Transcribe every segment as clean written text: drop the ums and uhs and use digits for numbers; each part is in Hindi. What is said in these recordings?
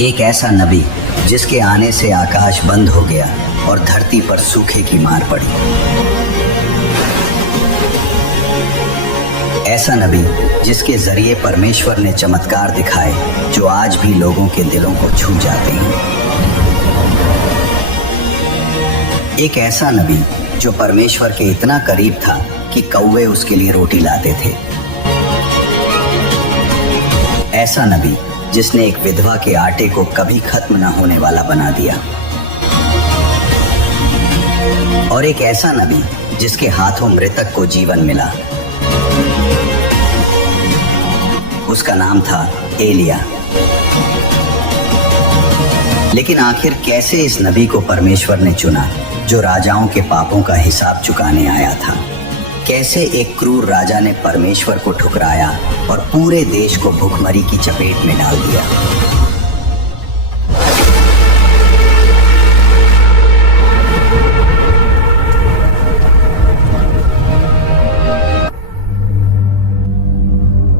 एक ऐसा नबी जिसके आने से आकाश बंद हो गया और धरती पर सूखे की मार पड़ी। ऐसा नबी जिसके जरिए परमेश्वर ने चमत्कार दिखाए जो आज भी लोगों के दिलों को छू जाते हैं। एक ऐसा नबी जो परमेश्वर के इतना करीब था कि कौवे उसके लिए रोटी लाते थे। ऐसा नबी जिसने एक विधवा के आटे को कभी खत्म न होने वाला बना दिया। और एक ऐसा नबी जिसके हाथों मृतक को जीवन मिला। उसका नाम था एलिया। लेकिन आखिर कैसे इस नबी को परमेश्वर ने चुना जो राजाओं के पापों का हिसाब चुकाने आया था? कैसे एक क्रूर राजा ने परमेश्वर को ठुकराया और पूरे देश को भूखमरी की चपेट में डाल दिया?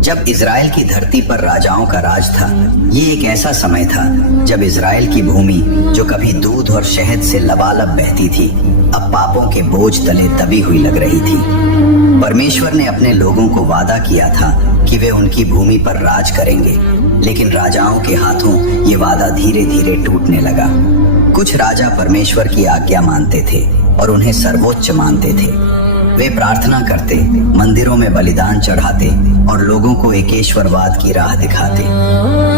जब इज़राइल की धरती पर राजाओं का राज था, ये एक ऐसा समय था जब इज़राइल की भूमि जो कभी दूध और शहद से लबालब बहती थी, अब पापों के बोझ तले दबी हुई लग रही थी। परमेश्वर ने अपने लोगों को वादा किया था कि वे उनकी भूमि पर राज करेंगे, लेकिन राजाओं के हाथों ये वादा धीरे धीरे टूटने लगा। कुछ राजा परमेश्वर की आज्ञा मानते थे और उन्हें सर्वोच्च मानते थे। वे प्रार्थना करते, मंदिरों में बलिदान चढ़ाते और लोगों को एकेश्वरवाद की राह दिखाते।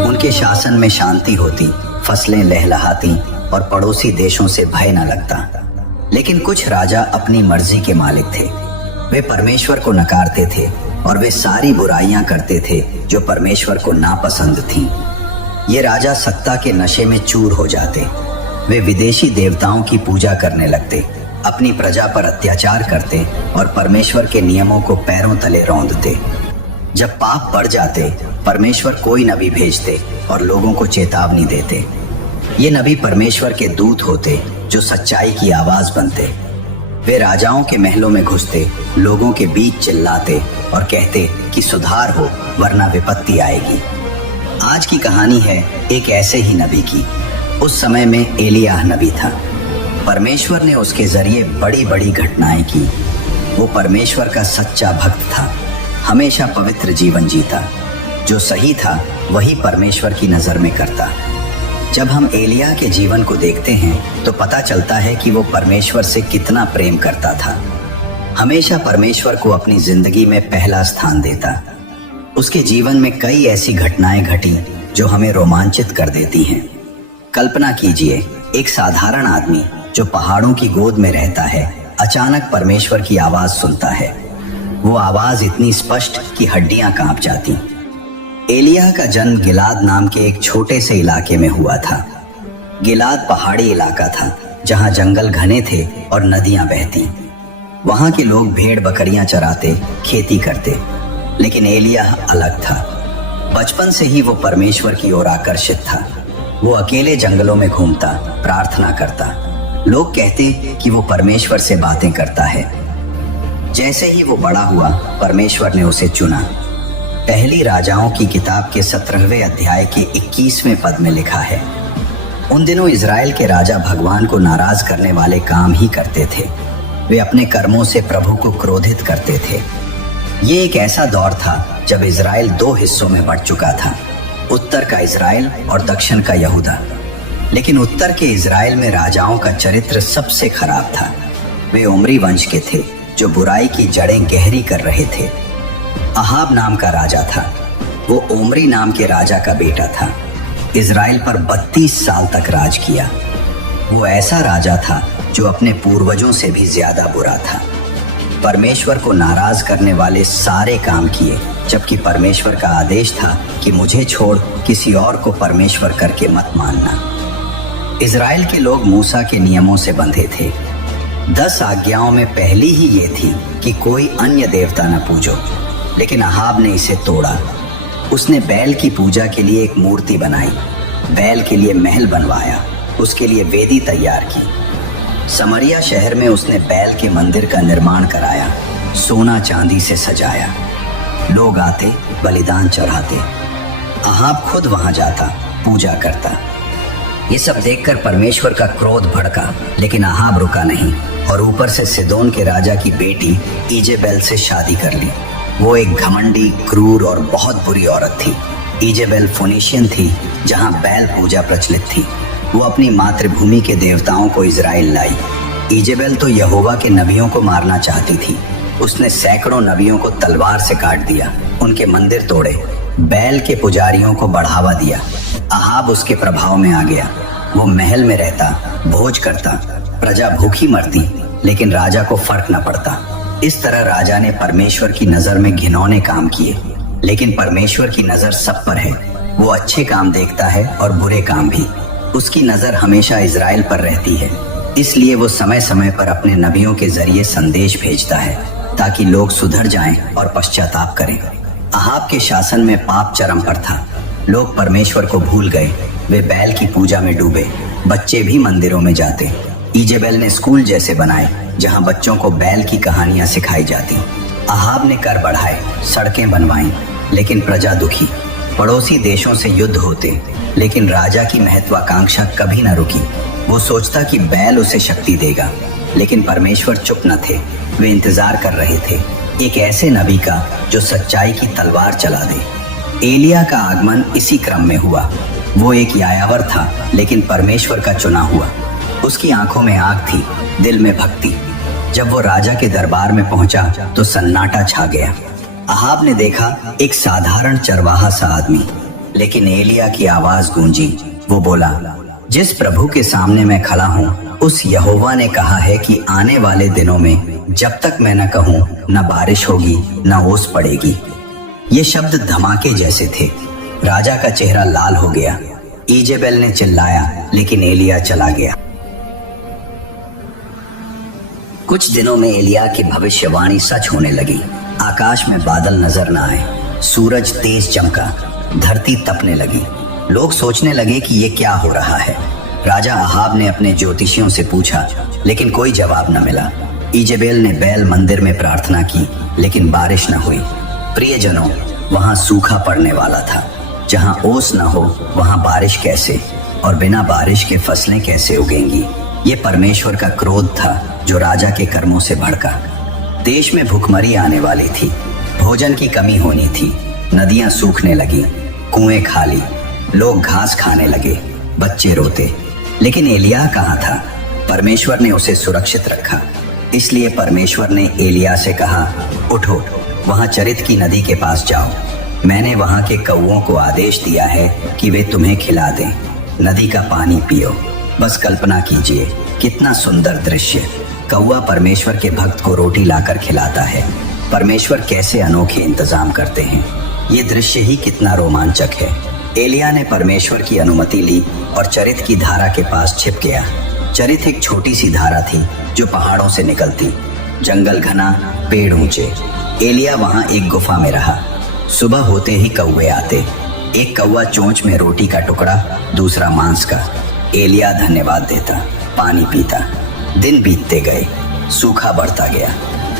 उनके शासन में शांति होती, फसलें लहलहाती और पड़ोसी देशों से भय न लगता। लेकिन कुछ राजा अपनी मर्जी के मालिक थे। वे परमेश्वर को नकारते थे और वे सारी बुराइयां करते थे जो परमेश्वर को नापसंद थीं। ये राजा सत्ता के नशे में चूर हो जाते। वे विदेशी देवताओं की पूजा करने लगते, अपनी प्रजा पर अत्याचार करते और परमेश्वर के नियमों को पैरों तले रौंदते। जब पाप बढ़ जाते, परमेश्वर कोई नबी भेजते और लोगों को चेतावनी देते। ये नबी परमेश्वर के दूत होते जो सच्चाई की आवाज बनते। वे राजाओं के महलों में घुसते, लोगों के बीच चिल्लाते और कहते कि सुधार हो वरना विपत्ति आएगी। आज की कहानी है एक ऐसे ही नबी की। उस समय में एलियाह नबी था। परमेश्वर ने उसके जरिए बड़ी बड़ी घटनाएं की। वो परमेश्वर का सच्चा भक्त था, हमेशा पवित्र जीवन जीता। जो सही था वही परमेश्वर की नजर में करता। जब हम एलिया के जीवन को देखते हैं तो पता चलता है कि वो परमेश्वर से कितना प्रेम करता था। हमेशा परमेश्वर को अपनी जिंदगी में पहला स्थान देता। उसके जीवन में कई ऐसी घटनाएं घटी जो हमें रोमांचित कर देती हैं। कल्पना कीजिए, एक साधारण आदमी जो पहाड़ों की गोद में रहता है, अचानक परमेश्वर की आवाज सुनता है। वो आवाज इतनी स्पष्ट कि हड्डियां कांप जाती। एलिया का जन्म गिलाद नाम के एक छोटे से इलाके में हुआ था। गिलाद पहाड़ी इलाका था जहां जंगल घने थे और नदियां बहती। वहां के लोग भेड़ बकरियां चराते, खेती करते। लेकिन एलिया अलग था। बचपन से ही वो परमेश्वर की ओर आकर्षित था। वो अकेले जंगलों में घूमता, प्रार्थना करता। लोग कहते कि वो परमेश्वर से बातें करता है। जैसे ही वो बड़ा हुआ, परमेश्वर ने उसे चुना। पहली राजाओं की किताब के 17वें अध्याय के 21वें पद में लिखा है, उन दिनों इज़राइल के राजा भगवान को नाराज करने वाले काम ही करते थे। वे अपने कर्मों से प्रभु को क्रोधित करते थे। ये एक ऐसा दौर था जब इज़राइल दो हिस्सों में बढ़ चुका था, उत्तर का इज़राइल और दक्षिण का यहूदा। लेकिन उत्तर के इज़राइल में राजाओं का चरित्र सबसे खराब था। वे ओमरी वंश के थे जो बुराई की जड़ें गहरी कर रहे थे। अहाब नाम का राजा था। वो ओमरी नाम के राजा का बेटा था। इज़राइल पर 32 साल तक राज किया। वो ऐसा राजा था जो अपने पूर्वजों से भी ज्यादा बुरा था। परमेश्वर को नाराज करने वाले सारे काम किए, जबकि परमेश्वर का आदेश था कि मुझे छोड़ किसी और को परमेश्वर करके मत मानना। इज़राइल के लोग मूसा के नियमों से बंधे थे। 10 आज्ञाओं में पहली ही ये थी कि कोई अन्य देवता न पूजो। लेकिन अहाब ने इसे तोड़ा। उसने बैल की पूजा के लिए एक मूर्ति बनाई, बैल के लिए महल बनवाया, उसके लिए वेदी तैयार की। समरिया शहर में उसने बैल के मंदिर का निर्माण कराया, सोना चांदी से सजाया। लोग आते, बलिदान चढ़ाते। अहाब खुद वहां जाता, पूजा करता। ये सब देखकर परमेश्वर का क्रोध भड़का, लेकिन अहाब रुका नहीं और ऊपर से सिदोन के राजा की बेटी इजेबेल से शादी कर ली। वो एक घमंडी, क्रूर और बहुत बुरी औरत थी। इजेबेल फोनिशियन थी, जहाँ बैल पूजा प्रचलित थी। वो अपनी मातृभूमि के देवताओं को इजराइल लाई। इजेबेल तो यहोवा के नबियों को मारना चाहती थी। उसने सैकड़ों नबियों को तलवार से काट दिया, उनके मंदिर तोड़े, बैल के पुजारियों को बढ़ावा दिया। अहाब उसके प्रभाव में आ गया। वो महल में रहता, भोज करता, प्रजा भूखी मरती, लेकिन राजा को फर्क न पड़ता। इस तरह राजा ने परमेश्वर की नजर में घिनौने काम किए, लेकिन परमेश्वर की नजर सब पर है। वो अच्छे काम देखता है और बुरे काम भी। उसकी नजर हमेशा इजराइल पर रहती है, इसलिए वो समय समय पर अपने नबियों के जरिए संदेश भेजता है, ताकि लोग सुधर जाएं और पश्चाताप करें। अहाब के शासन में पाप चरम पर था। लोग परमेश्वर को भूल गए, वे बैल की पूजा में डूबे। बच्चे भी मंदिरों में जाते। इजेबेल ने स्कूल जैसे बनाए, जहां बच्चों को बैल की कहानियां सिखाई जाती। अहाब ने कर बढ़ाए, सड़कें बनवाई, लेकिन प्रजा दुखी। पड़ोसी देशों से युद्ध होते, लेकिन राजा की महत्वाकांक्षा कभी न रुकी। वो सोचता कि बैल उसे शक्ति देगा, लेकिन परमेश्वर चुप न थे। वे इंतजार कर रहे थे एक ऐसे नबी का जो सच्चाई की तलवार चला दे। एलिया का आगमन इसी क्रम में हुआ। वो एक यायावर था, लेकिन परमेश्वर का चुना हुआ। उसकी आंखों में आग थी, दिल में भक्ति। जब वो राजा के दरबार में पहुंचा तो सन्नाटा छा गया। अहाब ने देखा एक साधारण चरवाहा सा आदमी, लेकिन एलिया की आवाज गूंजी। वो बोला, जिस प्रभु के सामने मैं खड़ा हूँ, उस यहोवा ने कहा है कि आने वाले दिनों में जब तक मैं न कहूँ, न बारिश होगी न ओस पड़ेगी। ये शब्द धमाके जैसे थे। राजा का चेहरा लाल हो गया। इजेबेल ने चिल्लाया, लेकिन एलिया चला गया। कुछ दिनों में एलिया की भविष्यवाणी सच होने लगी। आकाश में बादल नजर न आए, सूरज तेज चमका, धरती तपने लगी। लोग सोचने लगे कि ये क्या हो रहा है। राजा अहाब ने अपने ज्योतिषियों से पूछा, लेकिन कोई जवाब न मिला। इजेबेल ने बैल मंदिर में प्रार्थना की, लेकिन बारिश न हुई। प्रियजनों, वहां सूखा पड़ने वाला था। जहां ओस न हो वहां बारिश कैसे, और बिना बारिश के फसलें कैसे उगेंगी। ये परमेश्वर का क्रोध था जो राजा के कर्मों से भड़का। देश में भुखमरी आने वाली थी, भोजन की कमी होनी थी। नदियां सूखने लगी, कुएं खाली, लोग घास खाने लगे, बच्चे रोते। लेकिन एलिया कहाँ था? परमेश्वर ने उसे सुरक्षित रखा। इसलिए परमेश्वर ने एलिया से कहा, उठो, वहां चरित की नदी के पास जाओ। मैंने वहां के कौओं को आदेश दिया है कि वे तुम्हें खिला दें। नदी का पानी पियो। बस कल्पना कीजिए, कितना सुंदर दृश्य। कौआ परमेश्वर के भक्त को रोटी लाकर खिलाता है। परमेश्वर कैसे अनोखे इंतजाम करते हैं। ये दृश्य ही कितना रोमांचक है। एलिया ने परमेश्वर की अनुमति ली और चरित की धारा के पास छिप गया। चरित एक छोटी सी धारा थी जो पहाड़ों से निकलती। जंगल घना, पेड़ ऊंचे। एलिया वहां एक गुफा में रहा। सुबह होते ही कौवे आते। एक कौवा चोंच में रोटी का टुकड़ा, दूसरा मांस का। एलिया धन्यवाद देता, पानी पीता। दिन बीतते गए, सूखा बढ़ता गया।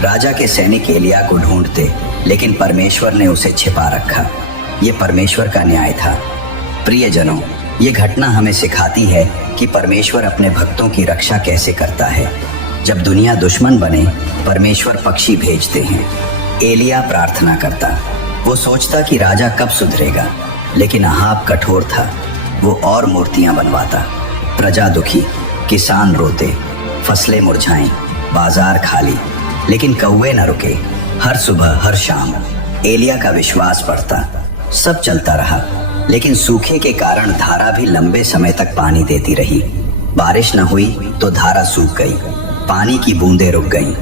राजा के सैनिक एलिया को ढूंढते, लेकिन परमेश्वर ने उसे छिपा रखा। ये परमेश्वर का न्याय था। प्रियजनों, ये घटना हमें सिखाती है कि परमेश्वर अपने भक्तों की रक्षा कैसे करता है। जब दुनिया दुश्मन बने, परमेश्वर पक्षी भेजते हैं। एलिया प्रार्थना करता। वो सोचता कि राजा कब सुधरेगा, लेकिन अहाब कठोर था। वो और मूर्तियां बनवाता। प्रजा दुखी, किसान रोते, फसलें मुरझाएं, बाजार खाली, लेकिन कौवे न रुके। हर सुबह हर शाम एलिया का विश्वास बढ़ता। सब चलता रहा, लेकिन सूखे के कारण धारा भी लंबे समय तक पानी देती रही। बारिश न हुई तो धारा सूख गई, पानी की बूंदें रुक गईं।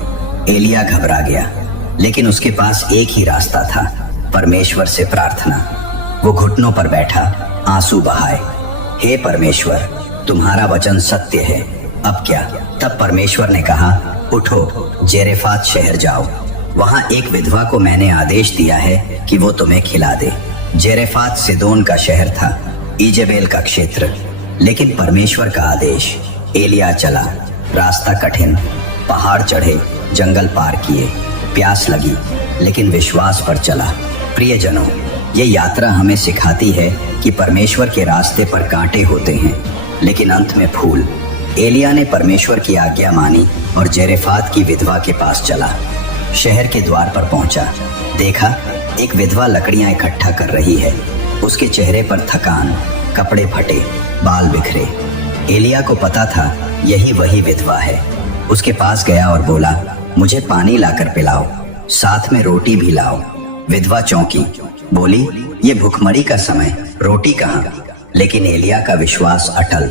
एलिया घबरा गया, लेकिन उसके पास एक ही रास्ता था, परमेश्वर से प्रार्थना। वो घुटनों पर बैठा, आंसू बहाए। हे परमेश्वर, तुम्हारा वचन सत्य है, अब क्या? तब परमेश्वर ने कहा, उठो, जेरेफात शहर जाओ। वहां एक विधवा को मैंने आदेश दिया है कि वो तुम्हें खिला दे। जेरेफात सिदोन का शहर था, इजेबेल का क्षेत्र। लेकिन परमेश्वर का आदेश। एलिया चला, रास्ता कठिन, पहाड़ चढ़े, जंगल पार किए, प्यास लगी, लेकिन विश्वास पर चला। प्रियजनों, ये यात्रा हमें सिखाती है कि परमेश्वर के रास्ते पर कांटे होते हैं, लेकिन अंत में फूल। एलिया ने परमेश्वर की आज्ञा मानी और जेरेफात की विधवा के पास चला। शहर के द्वार पर पहुंचा, देखा एक विधवा लकड़ियां इकट्ठा कर रही है। उसके चेहरे पर थकान, कपड़े फटे, बाल बिखरे। एलिया को पता था यही वही विधवा है। उसके पास गया और बोला, मुझे पानी लाकर पिलाओ, साथ में रोटी भी लाओ। विधवा चौंकी, बोली, ये भूखमरी का समय, रोटी कहाँ? लेकिन एलिया का विश्वास अटल।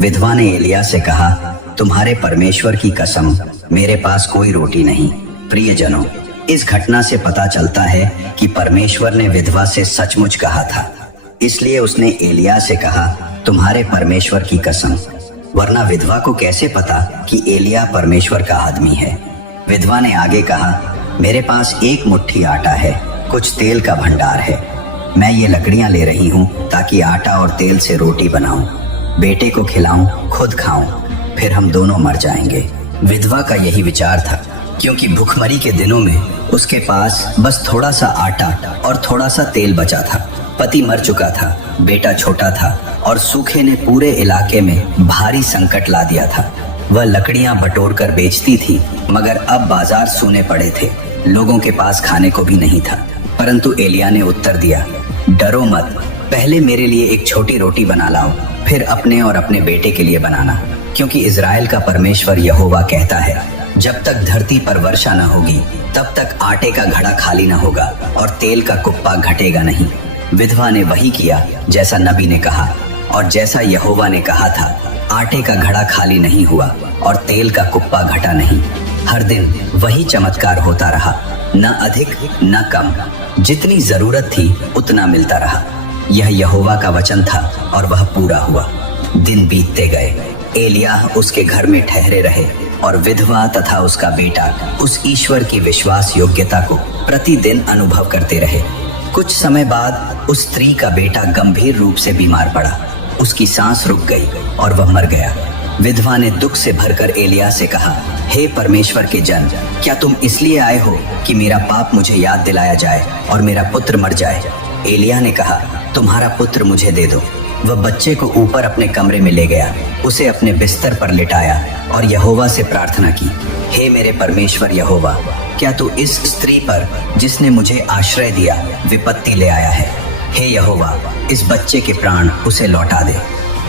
विधवा ने एलिया से कहा, तुम्हारे परमेश्वर की कसम, मेरे पास कोई रोटी नहीं। प्रियजनों, इस घटना से पता चलता है कि परमेश्वर ने विधवा से सचमुच कहा था, इसलिए उसने एलिया से कहा, तुम्हारे परमेश्वर की कसम। वरना विधवा को कैसे पता कि एलिया परमेश्वर का आदमी है? विधवा ने आगे कहा, मेरे पास एक मुट्ठी आटा है, कुछ तेल का भंडार है। मैं ये लकड़ियां ले रही हूँ ताकि आटा और तेल से रोटी बनाऊं, बेटे को खिलाऊं, खुद खाऊं, फिर हम दोनों मर जाएंगे। विधवा का यही विचार था, क्योंकि भूखमरी के दिनों में उसके पास बस थोड़ा सा आटा और थोड़ा सा तेल बचा था। पति मर चुका था, बेटा छोटा था और सूखे ने पूरे इलाके में भारी संकट ला दिया था। वह लकड़ियां बटोर कर बेचती थी, मगर अब बाजार सूने पड़े थे, लोगों के पास खाने को भी नहीं था। परंतु एलिया ने उत्तर दिया, डरो मत, पहले मेरे लिए एक छोटी रोटी बना लाओ, फिर अपने और अपने बेटे के लिए बनाना, क्योंकि इज़राइल का परमेश्वर यहोवा कहता है, जब तक धरती पर वर्षा न होगी तब तक आटे का घड़ा खाली न होगा और तेल का कुप्पा घटेगा नहीं। विधवा ने वही किया जैसा नबी ने कहा, और जैसा यहोवा ने कहा था, आटे का घड़ा खाली नहीं हुआ और तेल का कुप्पा घटा नहीं। हर दिन वही चमत्कार होता रहा, न अधिक न कम, जितनी जरूरत थी उतना मिलता रहा। यह यहोवा का वचन था और वह पूरा हुआ। दिन बीतते गए, एलिया उसके घर में ठहरे रहे और विधवा तथा उसका बेटा उस ईश्वर की विश्वास योग्यता को प्रतिदिन अनुभव करते रहे। कुछ समय बाद उस स्त्री का बेटा गंभीर रूप से बीमार पड़ा। उसकी सांस रुक गई और वह मर गया। विधवा ने दुख से भरकर एलिया से कहा, हे परमेश्वर के जन, क्या तुम इसलिए आए हो कि मेरा पाप मुझे याद दिलाया जाए और मेरा पुत्र मर जाए? एलिया ने कहा, तुम्हारा पुत्र मुझे दे दो। वह बच्चे को ऊपर अपने कमरे में ले गया, उसे अपने बिस्तर पर लिटाया और यहोवा से प्रार्थना की, हे मेरे परमेश्वर यहोवा, क्या तू इस स्त्री पर जिसने मुझे आश्रय दिया विपत्ति ले आया है? हे यहोवा, इस बच्चे के प्राण उसे लौटा दे।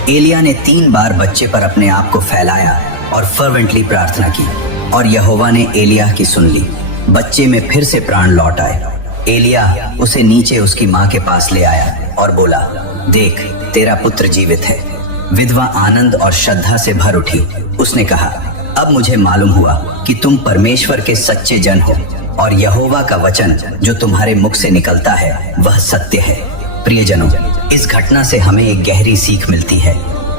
एलिया ने 3 बार बच्चे पर अपने आप को फैलाया और फर्वेंटली प्रार्थना की, और यहोवा ने एलिया की सुन ली। बच्चे में फिर से प्राण लौट आए। एलिया उसे नीचे उसकी माँ के पास ले आया और बोला, देख, तेरा पुत्र जीवित है। विधवा आनंद और श्रद्धा से भर उठी। उसने कहा, अब मुझे मालूम हुआ कि तुम परमेश्वर के सच्चे जन हो और यहोवा का वचन जो तुम्हारे मुख से निकलता है वह सत्य है। प्रियजनों, इस घटना से हमें एक गहरी सीख मिलती है।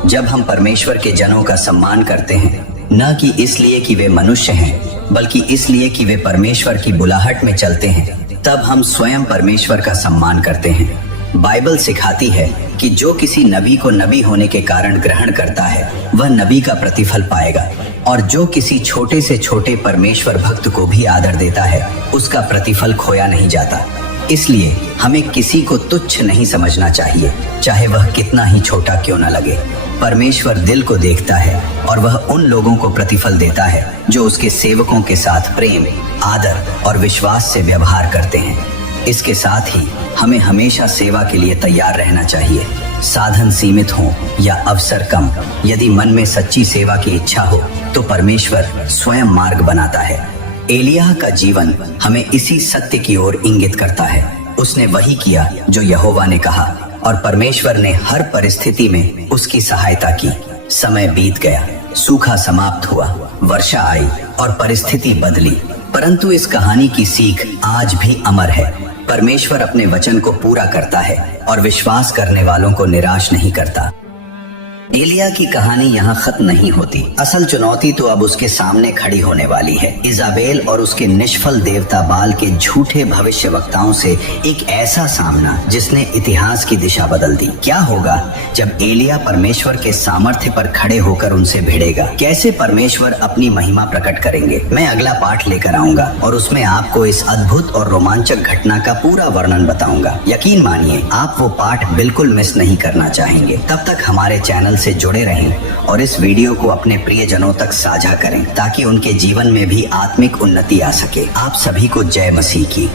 जब हम परमेश्वर के जनों का सम्मान करते हैं, न कि इसलिए कि वे मनुष्य हैं, बल्कि इसलिए कि वे परमेश्वर की बुलाहट में चलते हैं, तब हम स्वयं परमेश्वर का सम्मान करते हैं। बाइबल सिखाती है कि जो किसी नबी को नबी होने के कारण ग्रहण करता है वह नबी का प्रतिफल पाएगा, और जो किसी छोटे से छोटे परमेश्वर भक्त को भी आदर देता है उसका प्रतिफल खोया नहीं जाता। इसलिए हमें किसी को तुच्छ नहीं समझना चाहिए, चाहे वह कितना ही छोटा क्यों न लगे। परमेश्वर दिल को देखता है और वह उन लोगों को प्रतिफल देता है जो उसके सेवकों के साथ प्रेम, आदर और विश्वास से व्यवहार करते हैं। इसके साथ ही हमें हमेशा सेवा के लिए तैयार रहना चाहिए। साधन सीमित हो या अवसर कम, यदि मन में सच्ची सेवा की इच्छा हो तो परमेश्वर स्वयं मार्ग बनाता है। एलिया का जीवन हमें इसी सत्य की ओर इंगित करता है। उसने वही किया जो यहोवा ने कहा और परमेश्वर ने हर परिस्थिति में उसकी सहायता की। समय बीत गया, सूखा समाप्त हुआ, वर्षा आई और परिस्थिति बदली, परंतु इस कहानी की सीख आज भी अमर है। परमेश्वर अपने वचन को पूरा करता है और विश्वास करने वालों को निराश नहीं करता। एलिया की कहानी यहाँ खत्म नहीं होती। असल चुनौती तो अब उसके सामने खड़ी होने वाली है। इजाबेल और उसके निष्फल देवता बाल के झूठे भविष्यवक्ताओं से एक ऐसा सामना जिसने इतिहास की दिशा बदल दी। क्या होगा जब एलिया परमेश्वर के सामर्थ्य पर खड़े होकर उनसे भिड़ेगा? कैसे परमेश्वर अपनी महिमा प्रकट करेंगे? मैं अगला पाठ लेकर आऊंगा और उसमें आपको इस अद्भुत और रोमांचक घटना का पूरा वर्णन बताऊंगा। यकीन मानिए, आप वो पाठ बिल्कुल मिस नहीं करना चाहेंगे। तब तक हमारे चैनल से जुड़े रहें और इस वीडियो को अपने प्रियजनों तक साझा करें ताकि उनके जीवन में भी आत्मिक उन्नति आ सके। आप सभी को जय मसीह की।